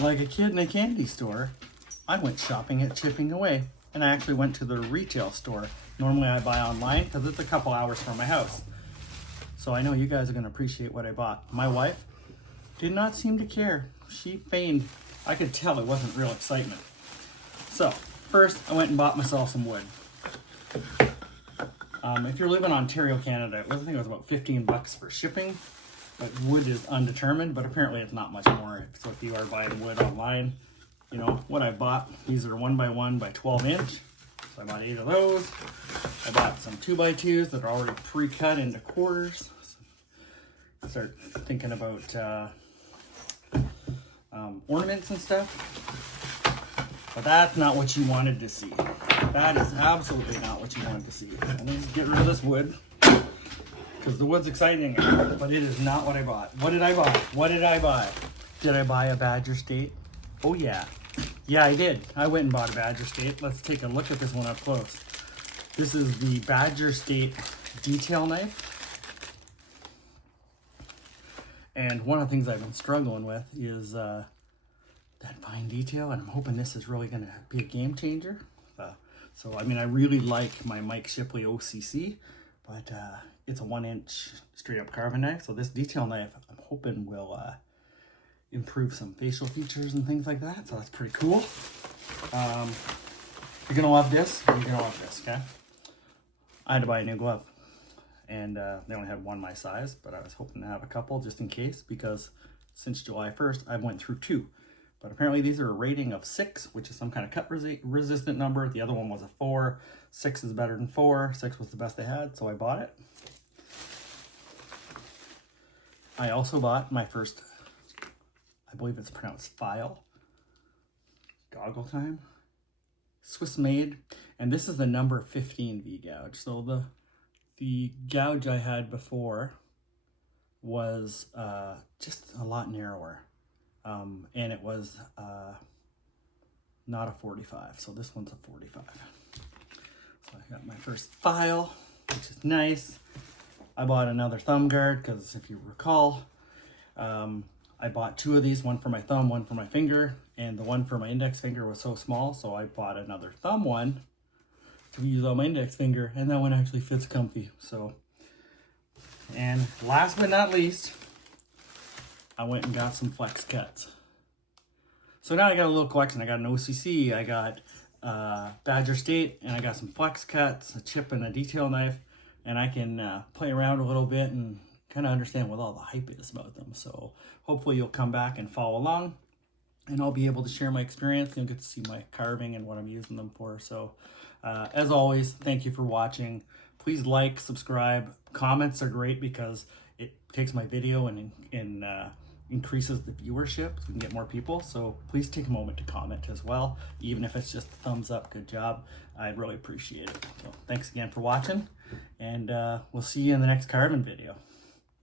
like a kid in a candy store, I went shopping at Chipping Away, and I actually went to the retail store. Normally I buy online because it's a couple hours from my house. So I know you guys are going to appreciate what I bought. My wife did not seem to care. She feigned. I could tell it wasn't real excitement. So first I went and bought myself some wood. If you're living in Ontario, Canada, I think it was about 15 bucks for shipping. But wood is undetermined, but apparently it's not much more. So if you are buying wood online, you know what I bought. These are 1x1 by 12 inch. So I bought 8 of those. I bought some 2x2s that are already pre-cut into quarters. So start thinking about ornaments and stuff. But that's not what you wanted to see. That is absolutely not what you wanted to see. I'm going to get rid of this wood because the wood's exciting, but it is not what I bought. What did I buy? What did I buy? Did I buy a Badger State? Oh yeah. Yeah, I did. I went and bought a Badger State. Let's take a look at this one up close. This is the Badger State detail knife. And one of the things I've been struggling with is that fine detail, and I'm hoping this is really going to be a game changer. So, I mean, I really like my Mike Shipley OCC, but it's a 1-inch straight up carving knife. So this detail knife, I'm hoping will improve some facial features and things like that. So that's pretty cool. You're gonna love this. You're gonna love this, okay? I had to buy a new glove, and they only had one my size, but I was hoping to have a couple just in case, because since July 1st, I went through 2. But apparently these are a rating of 6, which is some kind of cut resistant number. The other one was a 4. 6 is better than 4. 6 was the best they had, so I bought it. I also bought my first, I believe it's pronounced Pfeil Gouge Swiss Made, and this is the number 15 V gouge. So the gouge I had before was just a lot narrower. And it was not a 45, so this one's a 45. So I got my first Pfeil, which is nice. I bought another thumb guard because if you recall, I bought 2 of these, one for my thumb, one for my finger, and the one for my index finger was so small, so I bought another thumb one to use on my index finger, and that one actually fits comfy. So, and last but not least, I went and got some Flexcuts. So now I got a little collection. I got an OCC, I got Badger State, and I got some Flexcuts, a chip and a detail knife, and I can play around a little bit and kind of understand what all the hype is about them. So hopefully you'll come back and follow along, and I'll be able to share my experience. You'll get to see my carving and what I'm using them for. So as always, thank you for watching. Please like, subscribe. Comments are great because it takes my video and increases the viewership so we can get more people. So please take a moment to comment as well, even if it's just a thumbs up. Good job. I'd really appreciate it. So thanks again for watching, and we'll see you in the next carving video.